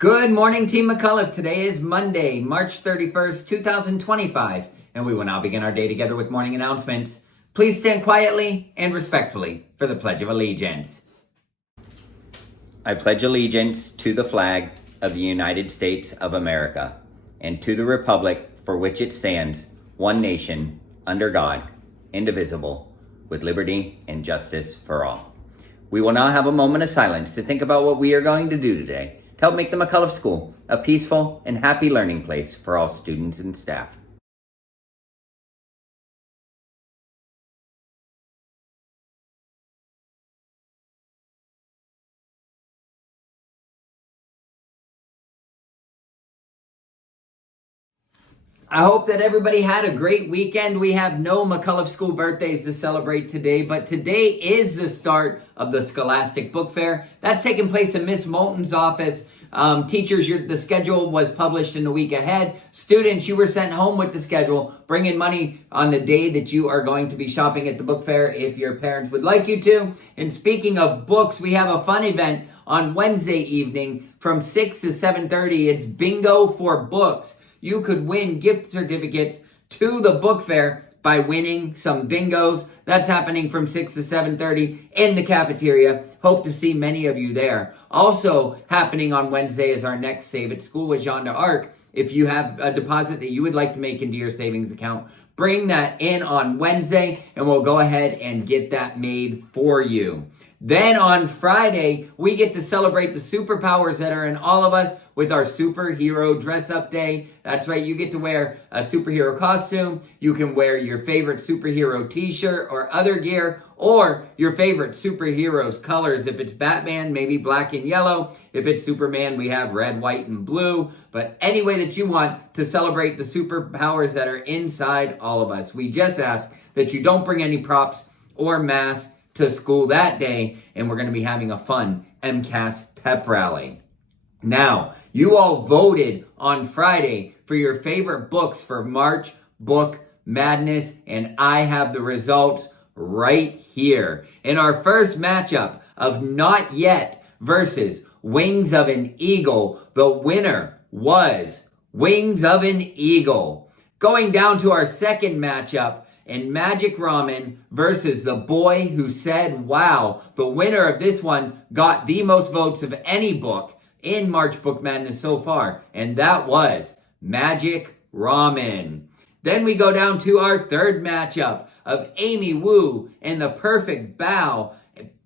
Good morning, Team McAuliffe. Today is Monday, March 31st, 2025, and we will now begin our day together with morning announcements. Please stand quietly and respectfully for the Pledge of Allegiance. I pledge allegiance to the flag of the United States of America and to the republic for which it stands, one nation, under God, indivisible, with liberty and justice for all. We will now have a moment of silence to think about what we are going to do today to help make the McAuliffe School a peaceful and happy learning place for all students and staff. I hope that everybody had a great weekend. We have no McAuliffe School birthdays to celebrate today, but today is the start of the Scholastic Book Fair. That's taking place in Miss Moulton's office. Teachers, the schedule was published in the week ahead. Students, you were sent home with the schedule. Bring in money on the day that you are going to be shopping at the book fair if your parents would like you to. And speaking of books, we have a fun event on Wednesday evening from 6 to 7:30. It's Bingo for Books. You could win gift certificates to the book fair by winning some bingos. That's happening from 6 to 7:30 in the cafeteria. Hope to see many of you there. Also happening on Wednesday is our next Save at School with Jean d'Arc. If you have a deposit that you would like to make into your savings account, bring that in on Wednesday and we'll go ahead and get that made for you. Then on Friday, we get to celebrate the superpowers that are in all of us with our superhero dress-up day. That's right, you get to wear a superhero costume. You can wear your favorite superhero t-shirt or other gear, or your favorite superhero's colors. If it's Batman, maybe black and yellow. If it's Superman, we have red, white, and blue. But any way that you want to celebrate the superpowers that are inside all of us. We just ask that you don't bring any props or masks to school that day, and we're going to be having a fun MCAS pep rally. Now, you all voted on Friday for your favorite books for March Book Madness, and I have the results right here. In our first matchup of Not Yet versus Wings of an Eagle, the winner was Wings of an Eagle. Going down to our second matchup, and Magic Ramen versus The Boy Who Said Wow. The winner of this one got the most votes of any book in March Book Madness so far, and that was Magic Ramen. Then we go down to our third matchup of Amy Wu and The Perfect Bow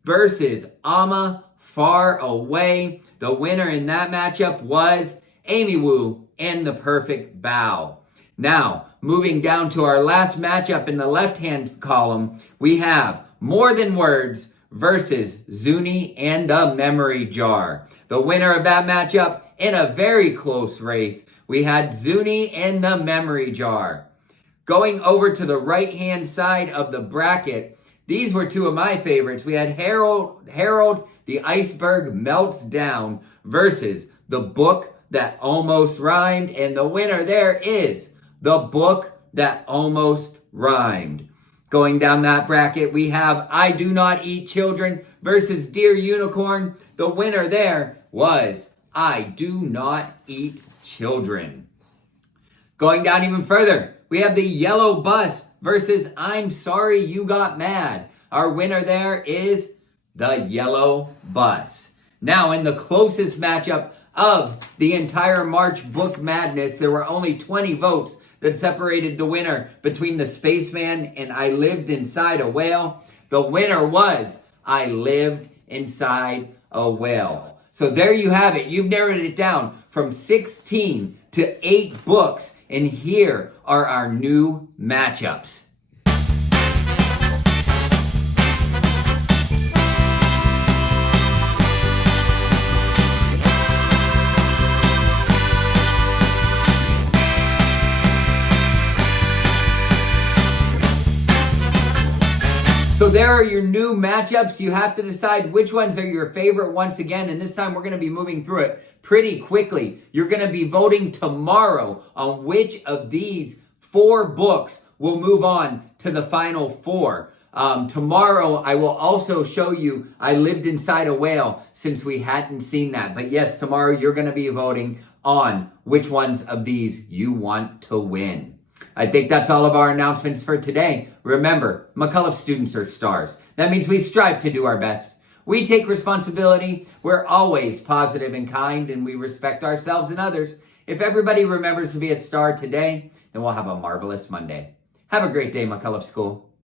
versus Amma Far Away. The winner in that matchup was Amy Wu and The Perfect Bow. Now, moving down to our last matchup in the left-hand column, we have More Than Words versus Zuni and the Memory Jar. The winner of that matchup, in a very close race, we had Zuni and the Memory Jar. Going over to the right-hand side of the bracket, these were two of my favorites. We had Harold, the Iceberg Melts Down versus The Book That Almost Rhymed, and the winner there is The Book That Almost Rhymed. Going down that bracket, we have I Do Not Eat Children versus Dear Unicorn. The winner there was I Do Not Eat Children. Going down even further, we have The Yellow Bus versus I'm Sorry You Got Mad. Our winner there is The Yellow Bus. Now, in the closest matchup of the entire March Book Madness, there were only 20 votes that separated the winner between The Spaceman and I Lived Inside a Whale. The winner was I Lived Inside a Whale. So there you have it. You've narrowed it down from 16 to 8 books, and here are our new matchups. So there are your new matchups. You have to decide which ones are your favorite once again. And this time we're going to be moving through it pretty quickly. You're going to be voting tomorrow on which of these 4 books will move on to the final 4. Tomorrow, I will also show you I lived inside a whale since we hadn't seen that. But yes, tomorrow you're going to be voting on which ones of these you want to win. I think that's all of our announcements for today. Remember, McAuliffe students are stars. That means we strive to do our best. We take responsibility. We're always positive and kind, and we respect ourselves and others. If everybody remembers to be a star today, then we'll have a marvelous Monday. Have a great day, McAuliffe School.